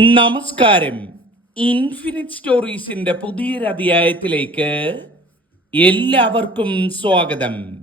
നമസ്കാരം. ഇൻഫിനിറ്റ് സ്റ്റോറീസിന്റെ പുതിയൊരധ്യായത്തിലേക്ക് എല്ലാവർക്കും സ്വാഗതം.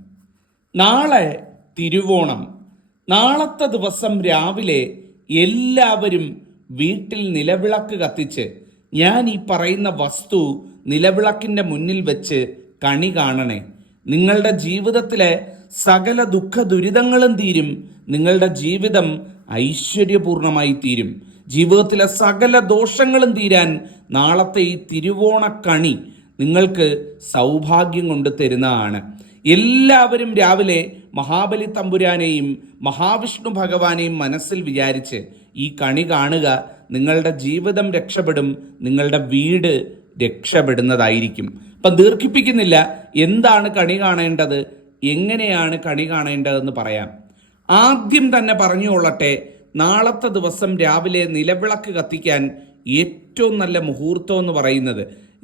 നാളെ തിരുവോണം. നാളത്തെ ദിവസം രാവിലെ എല്ലാവരും വീട്ടിൽ നിലവിളക്ക് കത്തിച്ച് ഞാൻ ഈ പറയുന്ന വസ്തു നിലവിളക്കിന്റെ മുന്നിൽ വെച്ച് കണി കാണണേ. നിങ്ങളുടെ ജീവിതത്തിലെ സകല ദുഃഖ ദുരിതങ്ങളും തീരും. നിങ്ങളുടെ ജീവിതം ഐശ്വര്യപൂർണമായി തീരും. ജീവിതത്തിലെ സകല ദോഷങ്ങളും തീരാൻ നാളത്തെ ഈ തിരുവോണക്കണി നിങ്ങൾക്ക് സൗഭാഗ്യം കൊണ്ട് തരുന്നതാണ്. എല്ലാവരും രാവിലെ മഹാബലി തമ്പുരാനെയും മഹാവിഷ്ണു ഭഗവാനെയും മനസ്സിൽ വിചാരിച്ച് ഈ കണി കാണുക. നിങ്ങളുടെ ജീവിതം രക്ഷപ്പെടും നിങ്ങളുടെ വീട് രക്ഷപ്പെടുന്നതായിരിക്കും. അപ്പം ദീർഘിപ്പിക്കുന്നില്ല എന്താണ് കണി കാണേണ്ടത് എങ്ങനെയാണ് കണി കാണേണ്ടതെന്ന് പറയാം. ആദ്യം തന്നെ പറഞ്ഞുകൊള്ളട്ടെ നാളത്തെ ദിവസം രാവിലെ നിലവിളക്ക് കത്തിക്കാൻ ഏറ്റവും നല്ല മുഹൂർത്തം എന്ന് പറയുന്നത്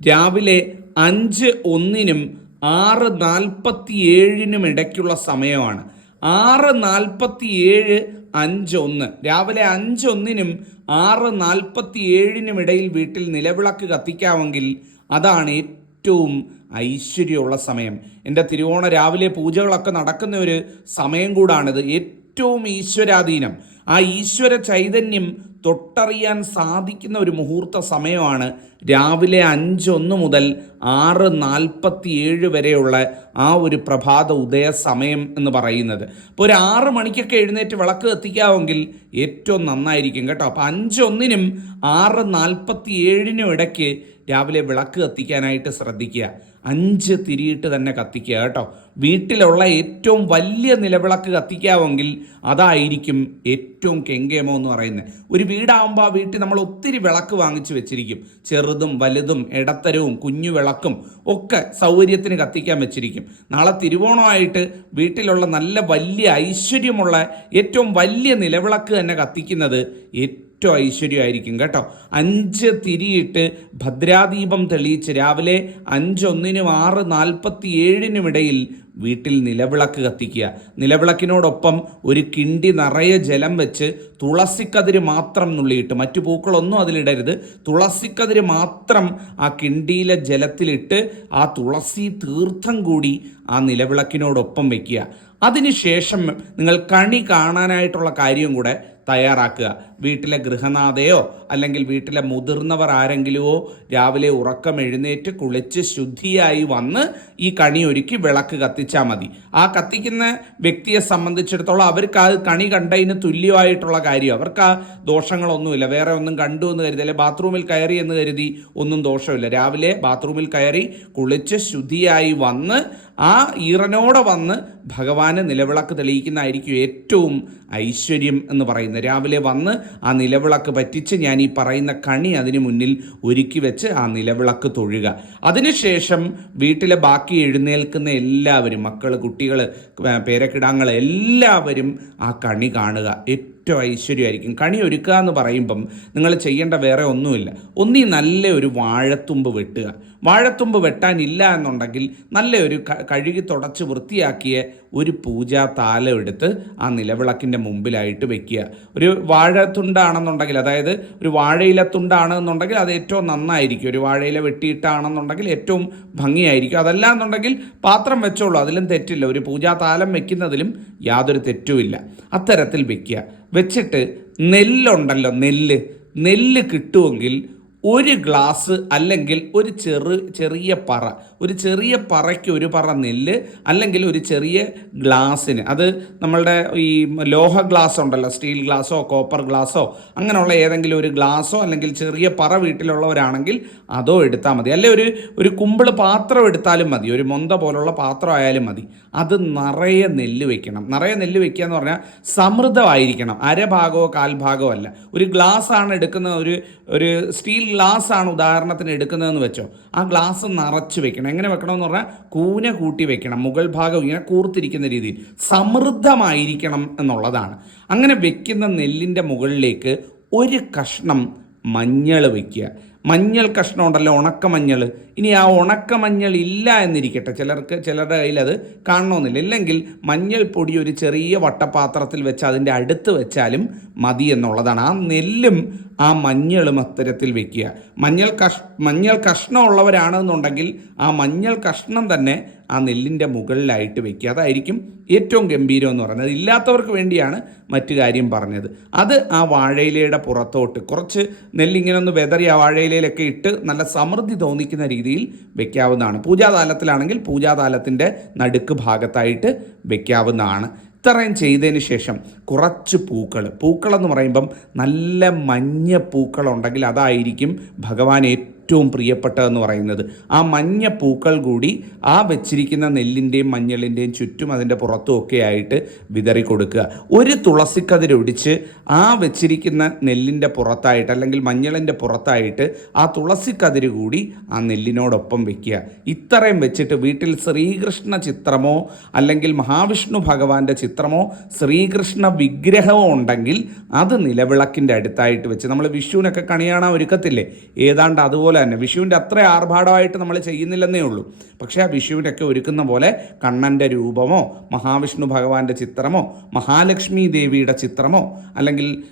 രാവിലെ അഞ്ച് ഒന്നിനും ആറ് നാൽപ്പത്തി ഏഴിനും ഇടയ്ക്കുള്ള സമയമാണ്. ആറ് നാൽപ്പത്തി ഏഴ് അഞ്ച് ഒന്ന്. രാവിലെ അഞ്ച് ഒന്നിനും ആറ് നാൽപ്പത്തി ഏഴിനും ഇടയിൽ വീട്ടിൽ നിലവിളക്ക് കത്തിക്കാമെങ്കിൽ അതാണ് ഏറ്റവും ഐശ്വര്യമുള്ള സമയം. എന്റെ തിരുവോണ രാവിലെ പൂജകളൊക്കെ നടക്കുന്ന ഒരു സമയം കൂടാണിത്. ഏറ്റവും ഈശ്വരാധീനം. ആ ഈശ്വര ചൈതന്യം തൊട്ടറിയാൻ സാധിക്കുന്ന ഒരു മുഹൂർത്ത സമയമാണ് രാവിലെ അഞ്ചൊന്ന് മുതൽ ആറ് നാൽപ്പത്തി ഏഴ് വരെയുള്ള ആ ഒരു പ്രഭാത ഉദയ സമയം എന്ന് പറയുന്നത്. അപ്പോൾ ഒരു ആറ് മണിക്കൊക്കെ എഴുന്നേറ്റ് വിളക്ക് കത്തിക്കാമെങ്കിൽ ഏറ്റവും നന്നായിരിക്കും കേട്ടോ. അപ്പോൾ അഞ്ചൊന്നിനും ആറ് നാൽപ്പത്തി ഏഴിനും ഇടയ്ക്ക് രാവിലെ വിളക്ക് കത്തിക്കാനായിട്ട് ശ്രദ്ധിക്കുക. അഞ്ച് തിരിയിട്ട് തന്നെ കത്തിക്കുക കേട്ടോ. വീട്ടിലുള്ള ഏറ്റവും വലിയ നിലവിളക്ക് കത്തിക്കാമെങ്കിൽ അതായിരിക്കും ഏറ്റവും കെങ്കേമോ എന്ന് പറയുന്നത്. ഒരു വീടാകുമ്പോൾ ആ വീട്ടിൽ നമ്മൾ ഒത്തിരി വിളക്ക് വാങ്ങിച്ചു വെച്ചിരിക്കും. ചെറുതും വലുതും ഇടത്തരവും കുഞ്ഞു വിളക്കും ഒക്കെ സൗകര്യത്തിന് കത്തിക്കാൻ വെച്ചിരിക്കും. നാളെ തിരുവോണമായിട്ട് വീട്ടിലുള്ള നല്ല വലിയ ഐശ്വര്യമുള്ള ഏറ്റവും വലിയ നിലവിളക്ക് തന്നെ കത്തിക്കുന്നത് ഏറ്റവും ഏറ്റവും ഐശ്വര്യമായിരിക്കും കേട്ടോ. അഞ്ച് തിരിയിട്ട് ഭദ്രാദീപം തെളിയിച്ച് രാവിലെ അഞ്ചൊന്നിനും ആറ് നാൽപ്പത്തി ഏഴിനും ഇടയിൽ വീട്ടിൽ നിലവിളക്ക് കത്തിക്കുക. നിലവിളക്കിനോടൊപ്പം ഒരു കിണ്ടി നിറയെ ജലം വെച്ച് തുളസിക്കതിര് മാത്രം നുള്ളിയിട്ട് മറ്റു പൂക്കളൊന്നും അതിലിടരുത്. തുളസിക്കതിര് മാത്രം ആ കിണ്ടിയിലെ ജലത്തിലിട്ട് ആ തുളസി തീർത്ഥം കൂടി ആ നിലവിളക്കിനോടൊപ്പം വയ്ക്കുക അതിനുശേഷം നിങ്ങൾ കണി കാണാനായിട്ടുള്ള കാര്യം കൂടെ തയ്യാറാക്കുക. വീട്ടിലെ ഗൃഹനാഥയോ അല്ലെങ്കിൽ വീട്ടിലെ മുതിർന്നവർ ആരെങ്കിലുമോ രാവിലെ ഉറക്കം എഴുന്നേറ്റ് കുളിച്ച് ശുദ്ധിയായി വന്ന് ഈ കണി ഒരുക്കി വിളക്ക് കത്തിച്ചാൽ മതി. ആ കത്തിക്കുന്ന വ്യക്തിയെ സംബന്ധിച്ചിടത്തോളം അവർക്ക് ആ കണി കണ്ടതിന് തുല്യമായിട്ടുള്ള കാര്യം. അവർക്ക് ആ ദോഷങ്ങളൊന്നുമില്ല. വേറെ ഒന്നും കണ്ടു എന്ന് കരുതി അല്ലെ ബാത്റൂമിൽ കയറി എന്ന് കരുതി ഒന്നും ദോഷമില്ല. രാവിലെ ബാത്റൂമിൽ കയറി കുളിച്ച് ശുദ്ധിയായി വന്ന് ആ ഈറനോടെ വന്ന് ഭഗവാന് നിലവിളക്ക് തെളിയിക്കുന്നതായിരിക്കും ഏറ്റവും ഐശ്വര്യം എന്ന് പറയുന്നത്. രാവിലെ വന്ന് ആ നിലവിളക്ക് പറ്റിച്ച് ഞാൻ ഈ പറയുന്ന കണി അതിന് മുന്നിൽ ഒരുക്കി വെച്ച് ആ നിലവിളക്ക് തൊഴുക. അതിനുശേഷം വീട്ടിലെ ബാക്കി എഴുന്നേൽക്കുന്ന എല്ലാവരും മക്കൾ കുട്ടികൾ പേരക്കിടാങ്ങൾ എല്ലാവരും ആ കണി കാണുക. ഏറ്റവും ഐശ്വര്യമായിരിക്കും കണി ഒരുക്കുക എന്ന് പറയുമ്പം നിങ്ങൾ ചെയ്യേണ്ട വേറെ ഒന്നുമില്ല. ഒന്നീ നല്ല ഒരു വാഴത്തുമ്പ് വെട്ടുക. വാഴത്തുമ്പ് വെട്ടാനില്ല എന്നുണ്ടെങ്കിൽ നല്ല ഒരു ക- കഴുകി തുടച്ച് വൃത്തിയാക്കിയ ഒരു പൂജാ താലം എടുത്ത് ആ നിലവിളക്കിന്റെ മുമ്പിലായിട്ട് വെക്കുക. ഒരു വാഴത്തുണ്ടാണെന്നുണ്ടെങ്കിൽ അതായത് ഒരു വാഴയില തുണ്ടാണ് എന്നുണ്ടെങ്കിൽ അത് ഏറ്റവും നന്നായിരിക്കും. ഒരു വാഴയില വെട്ടിയിട്ടാണെന്നുണ്ടെങ്കിൽ ഏറ്റവും ഭംഗിയായിരിക്കും. അതല്ല എന്നുണ്ടെങ്കിൽ പാത്രം വെച്ചോളൂ അതിലും തെറ്റില്ല. ഒരു പൂജാ താലം വെക്കുന്നതിലും യാതൊരു തെറ്റുമില്ല അത്തരത്തിൽ വെക്കുക. വെച്ചിട്ട് നെല്ലുണ്ടല്ലോ നെല്ല്. നെല്ല് കിട്ടുമെങ്കിൽ ഒരു ഗ്ലാസ് അല്ലെങ്കിൽ ഒരു ചെറു ചെറിയ പറ. ഒരു ചെറിയ പറയ്ക്ക് ഒരു പറ നെല്ല് അല്ലെങ്കിൽ ഒരു ചെറിയ ഗ്ലാസ്സിന് അത് നമ്മളുടെ ഈ ലോഹ ഗ്ലാസ് ഉണ്ടല്ലോ സ്റ്റീൽ ഗ്ലാസ്സോ കോപ്പർ ഗ്ലാസ്സോ അങ്ങനെയുള്ള ഏതെങ്കിലും ഒരു ഗ്ലാസ്സോ അല്ലെങ്കിൽ ചെറിയ പറ വീട്ടിലുള്ളവരാണെങ്കിൽ അതോ എടുത്താൽ മതി. അല്ലെ ഒരു ഒരു കുമ്പിൾ പാത്രം എടുത്താലും മതി. ഒരു മൊന്ത പോലുള്ള പാത്രം ആയാലും മതി. അത് നിറയെ നെല്ല് വെക്കണം. നിറയെ നെല്ല് വെക്കുക എന്ന് പറഞ്ഞാൽ സമൃദ്ധമായിരിക്കണം. അരഭാഗമോ കാൽഭാഗമോ അല്ല. ഒരു ഗ്ലാസ് ആണ് എടുക്കുന്ന ഒരു ഒരു സ്റ്റീൽ ഗ്ലാസ് ആണ് ഉദാഹരണത്തിന് എടുക്കുന്നതെന്ന് വെച്ചോ. ആ ഗ്ലാസ് നിറച്ച് വെക്കണം. എങ്ങനെ വെക്കണമെന്ന് പറഞ്ഞാൽ കൂന കൂട്ടി വെക്കണം. മുകൾ ഭാഗം ഇങ്ങനെ കൂർത്തിരിക്കുന്ന രീതിയിൽ സമൃദ്ധമായിരിക്കണം എന്നുള്ളതാണ്. അങ്ങനെ വെക്കുന്ന നെല്ലിന്റെ മുകളിലേക്ക് ഒരു കഷ്ണം മഞ്ഞൾ വയ്ക്കുക മഞ്ഞൾ കഷ്ണം ഉണ്ടല്ലോ ഉണക്കമഞ്ഞൾ. ഇനി ആ ഉണക്കമഞ്ഞൾ ഇല്ല എന്നിരിക്കട്ടെ. ചിലർക്ക് ചിലരുടെ കയ്യിൽ അത് കാണണമെന്നില്ല. ഇല്ലെങ്കിൽ മഞ്ഞൾപ്പൊടി ഒരു ചെറിയ വട്ടപാത്രത്തിൽ വെച്ച് അതിന്റെ അടുത്ത് വെച്ചാലും മതി എന്നുള്ളതാണ്. ആ നെല്ലും ആ മഞ്ഞളും അത്തരത്തിൽ വെക്കുക. മഞ്ഞൾ കഷ് മഞ്ഞൾ കഷ്ണം ഉള്ളവരാണെന്നുണ്ടെങ്കിൽ ആ മഞ്ഞൾ കഷ്ണം തന്നെ ആ നെല്ലിന്റെ മുകളിലായിട്ട് വെക്കുക. അതായിരിക്കും ഏറ്റവും ഗംഭീരം എന്ന് പറയുന്നത്. ഇല്ലാത്തവർക്ക് വേണ്ടിയാണ് മറ്റു കാര്യം പറഞ്ഞത്. അത് ആ വാഴയിലയുടെ പുറത്തോട്ട് കുറച്ച് നെല്ലിങ്ങനെ ഒന്ന് വെതറി ആ വാഴയിലയിലൊക്കെ ഇട്ട് നല്ല സമൃദ്ധി തോന്നിക്കുന്ന രീതിയിൽ വെക്കാവുന്നതാണ്. പൂജാതാലത്തിലാണെങ്കിൽ പൂജാതാലത്തിന്റെ നടുക്ക് ഭാഗത്തായിട്ട് വെക്കാവുന്നതാണ്. ഇത്രയും ചെയ്തതിന് ശേഷം കുറച്ച് പൂക്കൾ പൂക്കളെന്ന് പറയുമ്പം നല്ല മഞ്ഞ പൂക്കളുണ്ടെങ്കിൽ അതായിരിക്കും ഭഗവാൻ ഏറ്റവും പ്രിയപ്പെട്ടതെന്ന് പറയുന്നത് ആ മഞ്ഞ പൂക്കൾ കൂടി ആ വെച്ചിരിക്കുന്ന നെല്ലിന്റെയും മഞ്ഞളിന്റെയും ചുറ്റും അതിന്റെ പുറത്തും ഒക്കെ ആയിട്ട് വിതറി കൊടുക്കുക. ഒരു തുളസിക്കതിരൊടിച്ച് ആ വെച്ചിരിക്കുന്ന നെല്ലിന്റെ പുറത്തായിട്ട് അല്ലെങ്കിൽ മഞ്ഞളിന്റെ പുറത്തായിട്ട് ആ തുളസിക്കതിര് കൂടി ആ നെല്ലിനോടൊപ്പം വെക്കുക. ഇത്രയും വെച്ചിട്ട് വീട്ടിൽ ശ്രീകൃഷ്ണ ചിത്രമോ അല്ലെങ്കിൽ മഹാവിഷ്ണു ഭഗവാന്റെ ചിത്രമോ ശ്രീകൃഷ്ണ വിഗ്രഹമോ ഉണ്ടെങ്കിൽ അത് നിലവിളക്കിന്റെ അടുത്തായിട്ട് വെച്ച് നമ്മൾ വിഷുവിനൊക്കെ കണിയാണാൻ ഒരുക്കത്തില്ലേ? ഏതാണ്ട് അതുപോലെ തന്നെ വിഷുവിന്റെ അത്ര ആർഭാടമായിട്ട് നമ്മൾ ചെയ്യുന്നില്ലെന്നേ ഉള്ളൂ. പക്ഷേ ആ വിഷുവിനൊക്കെ ഒരുക്കുന്ന പോലെ കണ്ണന്റെ രൂപമോ മഹാവിഷ്ണു ഭഗവാന്റെ ചിത്രമോ മഹാലക്ഷ്മി ദേവിയുടെ ചിത്രമോ അല്ലെങ്കിൽ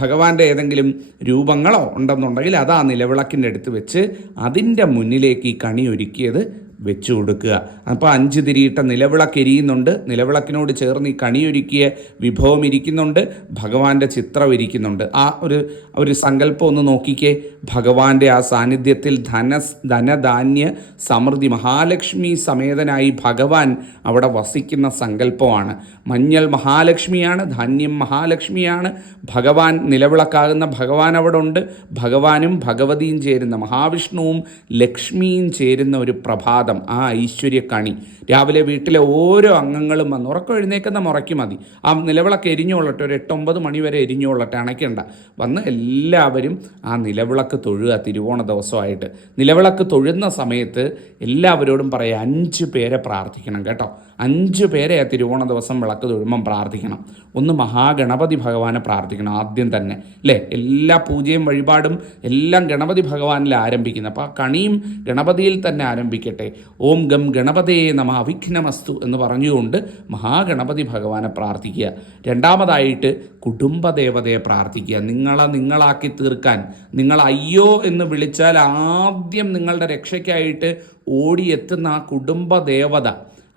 ഭഗവാന്റെ ഏതെങ്കിലും രൂപങ്ങളോ ഉണ്ടെന്നുണ്ടെങ്കിൽ അത് ആ നിലവിളക്കിന്റെ അടുത്ത് വെച്ച് അതിന്റെ മുന്നിലേക്ക് ഈ കണി ഒരുക്കിയത് വെച്ചു കൊടുക്കുക. അപ്പോൾ അഞ്ച് തിരിയിട്ട നിലവിളക്ക് എരിയുന്നുണ്ട്. നിലവിളക്കിനോട് ചേർന്ന് ഈ കണിയൊരുക്കിയ വിഭവം ഇരിക്കുന്നുണ്ട്. ഭഗവാന്റെ ചിത്രം ഇരിക്കുന്നുണ്ട്. ആ ഒരു ഒരു സങ്കല്പം ഒന്ന് നോക്കിക്കേ. ഭഗവാന്റെ ആ സാന്നിധ്യത്തിൽ ധന ധനധാന്യ സമൃദ്ധി മഹാലക്ഷ്മി സമേതനായി ഭഗവാൻ അവിടെ വസിക്കുന്ന സങ്കല്പമാണ്. മഞ്ഞൾ മഹാലക്ഷ്മിയാണ് ധാന്യം മഹാലക്ഷ്മിയാണ്. ഭഗവാൻ നിലവിളക്കാകുന്ന ഭഗവാൻ അവിടെ ഉണ്ട്. ഭഗവാനും ഭഗവതിയും ചേരുന്ന മഹാവിഷ്ണുവും ലക്ഷ്മിയും ചേരുന്ന ഒരു പ്രഭാതം. ആ ഐശ്വര്യ കണി രാവിലെ വീട്ടിലെ ഓരോ അംഗങ്ങളും വന്ന് ഉറക്കം എഴുന്നേക്കുന്ന മുറയ്ക്ക് മതി. ആ നിലവിളക്ക് എരിഞ്ഞുകൊള്ളട്ടെ ഒരു എട്ടൊമ്പത് മണി വരെ എരിഞ്ഞുകൊള്ളട്ടെ അണയ്ക്കണ്ട. വന്ന് എല്ലാവരും ആ നിലവിളക്ക് തൊഴുക തിരുവോണ ദിവസമായിട്ട്. നിലവിളക്ക് തൊഴുന്ന സമയത്ത് എല്ലാവരോടും പറയാം അഞ്ച് പേരെ പ്രാർത്ഥിക്കണം കേട്ടോ. അഞ്ച് പേരെ ആ തിരുവോണ ദിവസം വിളക്ക് തൊഴുമ്പം പ്രാർത്ഥിക്കണം. ഒന്ന് മഹാഗണപതി ഭഗവാനെ പ്രാർത്ഥിക്കണം ആദ്യം തന്നെ. അല്ലേ എല്ലാ പൂജയും വഴിപാടും എല്ലാം ഗണപതി ഭഗവാനിൽ ആരംഭിക്കുന്നത് അപ്പോൾ ആ കണിയും ഗണപതിയിൽ തന്നെ ആരംഭിക്കട്ടെ. ഓം ഗം ഗണപതേ നമ അവിഘ്നമസ്തു എന്ന് പറഞ്ഞുകൊണ്ട് മഹാഗണപതി ഭഗവാനെ പ്രാർത്ഥിക്കുക. രണ്ടാമതായിട്ട് കുടുംബദേവതയെ പ്രാർത്ഥിക്കുക. നിങ്ങളെ നിങ്ങളാക്കി തീർക്കാൻ. നിങ്ങൾ അയ്യോ എന്ന് വിളിച്ചാൽ ആദ്യം നിങ്ങളുടെ രക്ഷയ്ക്കായിട്ട് ഓടിയെത്തുന്ന ആ കുടുംബദേവത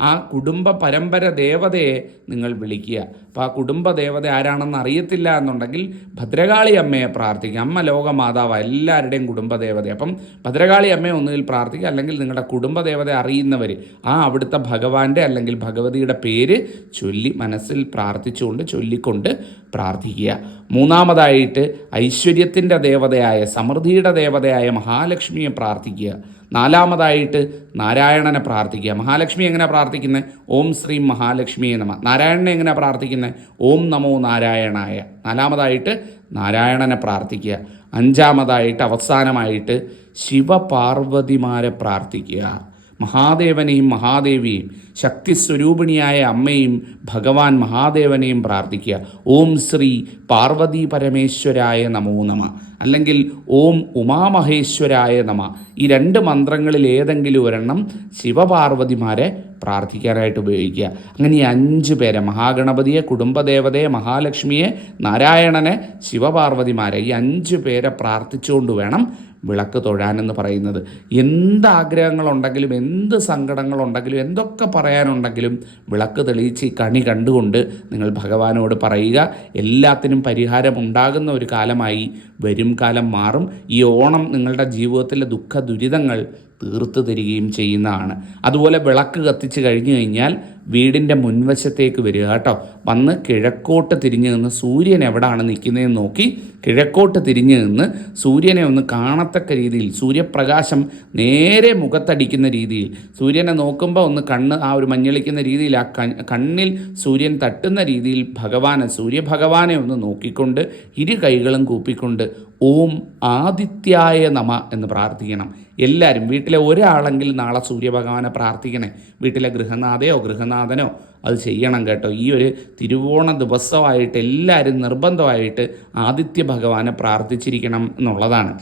ആ കുടുംബ പരമ്പര ദേവതയെ നിങ്ങൾ വിളിക്കുക. അപ്പോൾ ആ കുടുംബ ദേവത ആരാണെന്ന് അറിയത്തില്ല എന്നുണ്ടെങ്കിൽ ഭദ്രകാളി അമ്മയെ പ്രാർത്ഥിക്കുക. അമ്മ ലോകമാതാവ് എല്ലാവരുടെയും കുടുംബ ദേവത അപ്പം ഭദ്രകാളി അമ്മയെ ഒന്നുകിൽ പ്രാർത്ഥിക്കുക അല്ലെങ്കിൽ നിങ്ങളുടെ കുടുംബ ദേവത അറിയുന്നവർ ആ അവിടുത്തെ ഭഗവാന്റെ അല്ലെങ്കിൽ ഭഗവതിയുടെ പേര് ചൊല്ലി മനസ്സിൽ പ്രാർത്ഥിച്ചുകൊണ്ട് ചൊല്ലിക്കൊണ്ട് പ്രാർത്ഥിക്കുക. മൂന്നാമതായിട്ട് ഐശ്വര്യത്തിന്റെ ദേവതയായ സമൃദ്ധിയുടെ ദേവതയായ മഹാലക്ഷ്മിയെ പ്രാർത്ഥിക്കുക. നാലാമതായിട്ട് നാരായണനെ പ്രാർത്ഥിക്കുക. മഹാലക്ഷ്മി എങ്ങനെ പ്രാർത്ഥിക്കുന്നത് ഓം ശ്രീ മഹാലക്ഷ്മിയെ നമ. നാരായണനെ എങ്ങനെ പ്രാർത്ഥിക്കുന്നത് ഓം നമോ നാരായണായ. നാലാമതായിട്ട് നാരായണനെ പ്രാർത്ഥിക്കുക. അഞ്ചാമതായിട്ട് അവസാനമായിട്ട് ശിവപാർവതിമാരെ പ്രാർത്ഥിക്കുക. മഹാദേവനെയും മഹാദേവിയെയും ശക്തിസ്വരൂപിണിയായ അമ്മയും ഭഗവാൻ മഹാദേവനെയും പ്രാർത്ഥിക്കുക. ഓം ശ്രീ പാർവതി പരമേശ്വരായ നമോ നമ. അല്ലെങ്കിൽ ഓം ഉമാമഹേശ്വരായ നമ. ഈ രണ്ട് മന്ത്രങ്ങളിൽ ഏതെങ്കിലും ഒരെണ്ണം ശിവപാർവതിമാരെ പ്രാർത്ഥിക്കാനായിട്ട് ഉപയോഗിക്കുക. അങ്ങനെ ഈ അഞ്ച് പേരെ മഹാഗണപതിയെ കുടുംബദേവതയെ മഹാലക്ഷ്മിയെ നാരായണനെ ശിവപാർവതിമാരെ ഈ അഞ്ച് പേരെ പ്രാർത്ഥിച്ചുകൊണ്ട് വേണം വിളക്ക് തൊഴാനെന്ന് പറയുന്നത്. എന്ത് ആഗ്രഹങ്ങളുണ്ടെങ്കിലും എന്ത് സങ്കടങ്ങളുണ്ടെങ്കിലും എന്തൊക്കെ പറയാനുണ്ടെങ്കിലും വിളക്ക് തെളിയിച്ച് ഈ കണി കണ്ടുകൊണ്ട് നിങ്ങൾ ഭഗവാനോട് പറയുക. എല്ലാത്തിനും പരിഹാരം ഉണ്ടാകുന്ന ഒരു കാലമായി വരും കാലം മാറും. ഈ ഓണം നിങ്ങളുടെ ജീവിതത്തിലെ ദുഃഖ ദുരിതങ്ങൾ തീർത്തു തരികയും ചെയ്യുന്നതാണ്. അതുപോലെ വിളക്ക് കത്തിച്ച് കഴിഞ്ഞു കഴിഞ്ഞാൽ വീടിന്റെ മുൻവശത്തേക്ക് വരിക കേട്ടോ. വന്ന് കിഴക്കോട്ട് തിരിഞ്ഞ് നിന്ന് സൂര്യൻ എവിടാണ് നിൽക്കുന്നതെന്ന് നോക്കി. കിഴക്കോട്ട് തിരിഞ്ഞ് നിന്ന് സൂര്യനെ ഒന്ന് കാണത്തക്ക രീതിയിൽ സൂര്യപ്രകാശം നേരെ മുഖത്തടിക്കുന്ന രീതിയിൽ സൂര്യനെ നോക്കുമ്പോൾ ഒന്ന് കണ്ണ് ആ ഒരു മഞ്ഞളിക്കുന്ന രീതിയിൽ ആ കണ്ണിൽ സൂര്യൻ തട്ടുന്ന രീതിയിൽ ഭഗവാനെ സൂര്യഭഗവാനെ ഒന്ന് നോക്കിക്കൊണ്ട് ഇരു കൈകളും കൂപ്പിക്കൊണ്ട് ഓം ആദിത്യായ നമ എന്ന് പ്രാർത്ഥിക്കണം. എല്ലാവരും വീട്ടിലെ ഒരാളെങ്കിലും നാളെ സൂര്യഭഗവാനെ പ്രാർത്ഥിക്കണേ. വീട്ടിലെ ഗൃഹനാഥയോ ഗൃഹനാഥനോ അത് ചെയ്യണം കേട്ടോ. ഈ ഒരു തിരുവോണ ദിവസമായിട്ട് എല്ലാവരും നിർബന്ധമായിട്ട് ആദിത്യ ഭഗവാനെ പ്രാർത്ഥിച്ചിരിക്കണം എന്നുള്ളതാണ്.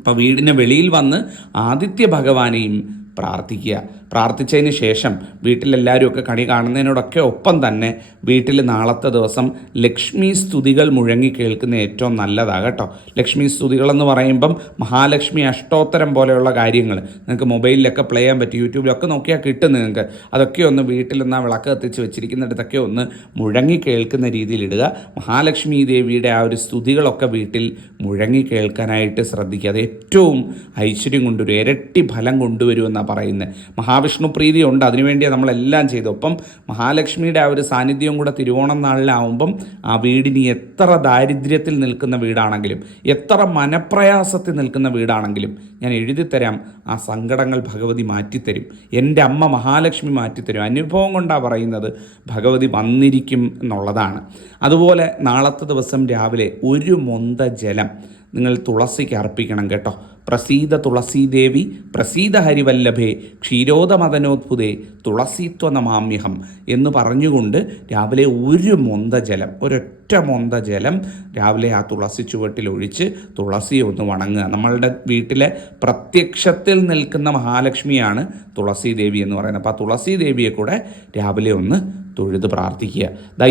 അപ്പോൾ വീടിന് വെളിയിൽ വന്ന് ആദിത്യ ഭഗവാനെയും പ്രാർത്ഥിക്കുക. പ്രാർത്ഥിച്ചതിന് ശേഷം വീട്ടിലെല്ലാവരും ഒക്കെ കണി കാണുന്നതിനോടൊക്കെ ഒപ്പം തന്നെ വീട്ടിൽ നാളത്തെ ദിവസം ലക്ഷ്മി സ്തുതികൾ മുഴങ്ങി കേൾക്കുന്ന ഏറ്റവും നല്ലതാണ് കേട്ടോ. ലക്ഷ്മി സ്തുതികളെന്ന് പറയുമ്പം മഹാലക്ഷ്മി അഷ്ടോത്തരം പോലെയുള്ള കാര്യങ്ങൾ നിങ്ങൾക്ക് മൊബൈലിലൊക്കെ പ്ലേ ചെയ്യാൻ പറ്റും യൂട്യൂബിലൊക്കെ നോക്കിയാൽ കിട്ടും നിങ്ങൾക്ക്. അതൊക്കെ ഒന്ന് വീട്ടിലൊന്ന് ആ വിളക്ക് കത്തിച്ച് വെച്ചിരിക്കുന്നിടത്തൊക്കെ ഒന്ന് മുഴങ്ങി കേൾക്കുന്ന രീതിയിലിടുക മഹാലക്ഷ്മി ദേവിയുടെ ആ ഒരു സ്തുതികളൊക്കെ വീട്ടിൽ മുഴങ്ങി കേൾക്കാനായിട്ട് ശ്രദ്ധിക്കുക. അത് ഏറ്റവും ഐശ്വര്യം കൊണ്ടുവരും ഇരട്ടി ഫലം കൊണ്ടുവരുമെന്നാണ് പറയുന്നത്. മഹാവിഷ്ണു പ്രീതി ഉണ്ട് അതിനുവേണ്ടിയാണ് നമ്മളെല്ലാം ചെയ്തു ഒപ്പം മഹാലക്ഷ്മിയുടെ ആ ഒരു സാന്നിധ്യവും കൂടെ തിരുവോണം നാളിലാവുമ്പം ആ വീടിന് എത്ര ദാരിദ്ര്യത്തിൽ നിൽക്കുന്ന വീടാണെങ്കിലും എത്ര മനപ്രയാസത്തിൽ നിൽക്കുന്ന വീടാണെങ്കിലും ഞാൻ എഴുതിത്തരാം. ആ സങ്കടങ്ങൾ ഭഗവതി മാറ്റിത്തരും. എന്റെ അമ്മ മഹാലക്ഷ്മി മാറ്റിത്തരും. അനുഭവം കൊണ്ടാണ് പറയുന്നത് ഭഗവതി വന്നിരിക്കും എന്നുള്ളതാണ്. അതുപോലെ നാളത്തെ ദിവസം രാവിലെ ഒരു മൊന്ത ജലം നിങ്ങൾ തുളസിക്ക് അർപ്പിക്കണം കേട്ടോ. പ്രസീത തുളസീദേവി പ്രസീത ഹരിവല്ലഭേ ക്ഷീരോദമദനോത്ഭുതേ തുളസിത്വ നമാമ്യഹം എന്ന് പറഞ്ഞുകൊണ്ട് രാവിലെ ഒരു മൊന്ത ജലം ഒരൊറ്റ മൊന്ത ജലം രാവിലെ ആ തുളസി ചുവട്ടിൽ ഒഴിച്ച് തുളസി ഒന്ന് വണങ്ങുക. നമ്മളുടെ വീട്ടിലെ പ്രത്യക്ഷത്തിൽ നിൽക്കുന്ന മഹാലക്ഷ്മിയാണ് തുളസി ദേവി എന്ന് പറയുന്നത്. അപ്പോൾ ആ തുളസി ദേവിയെ കൂടെ രാവിലെ ഒന്ന് തൊഴുത് പ്രാർത്ഥിക്കുക. ദാ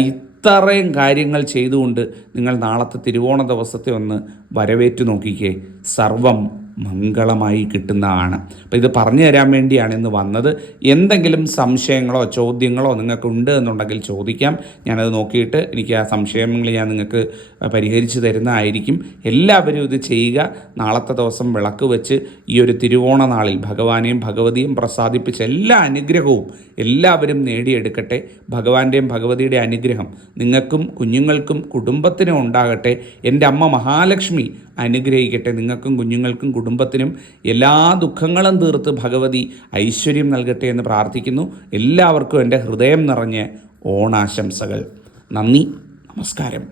ഇത്രയും കാര്യങ്ങൾ ചെയ്തുകൊണ്ട് നിങ്ങൾ നാളത്തെ തിരുവോണ ദിവസത്തെ ഒന്ന് വരവേറ്റു നോക്കിക്കേ. സർവം മംഗളമായി കിട്ടുന്നതാണ്. അപ്പോൾ ഇത് പറഞ്ഞു തരാൻ വേണ്ടിയാണ് ഇന്ന് വന്നത്. എന്തെങ്കിലും സംശയങ്ങളോ ചോദ്യങ്ങളോ നിങ്ങൾക്കുണ്ട് എന്നുണ്ടെങ്കിൽ ചോദിക്കാം. ഞാനത് നോക്കിയിട്ട് എനിക്ക് ആ സംശയങ്ങൾ ഞാൻ നിങ്ങൾക്ക് പരിഹരിച്ചു തരുന്നതായിരിക്കും. എല്ലാവരും ഇത് ചെയ്യുക. നാളത്തെ ദിവസം വിളക്ക് വെച്ച് ഈ ഒരു തിരുവോണ നാളിൽ ഭഗവാനെയും ഭഗവതിയും പ്രസാദിപ്പിച്ച എല്ലാ അനുഗ്രഹവും എല്ലാവരും നേടിയെടുക്കട്ടെ. ഭഗവാന്റെയും ഭഗവതിയുടെ അനുഗ്രഹം നിങ്ങൾക്കും കുഞ്ഞുങ്ങൾക്കും കുടുംബത്തിനും ഉണ്ടാകട്ടെ. എന്റെ അമ്മ മഹാലക്ഷ്മി അനുഗ്രഹിക്കട്ടെ. നിങ്ങൾക്കും കുഞ്ഞുങ്ങൾക്കും കുടുംബത്തിനും എല്ലാ ദുഃഖങ്ങളും തീർത്ത് ഭഗവതി ഐശ്വര്യം നൽകട്ടെ എന്ന് പ്രാർത്ഥിക്കുന്നു. എല്ലാവർക്കും എന്റെ ഹൃദയം നിറഞ്ഞ് ഓണാശംസകൾ. നന്ദി. നമസ്കാരം.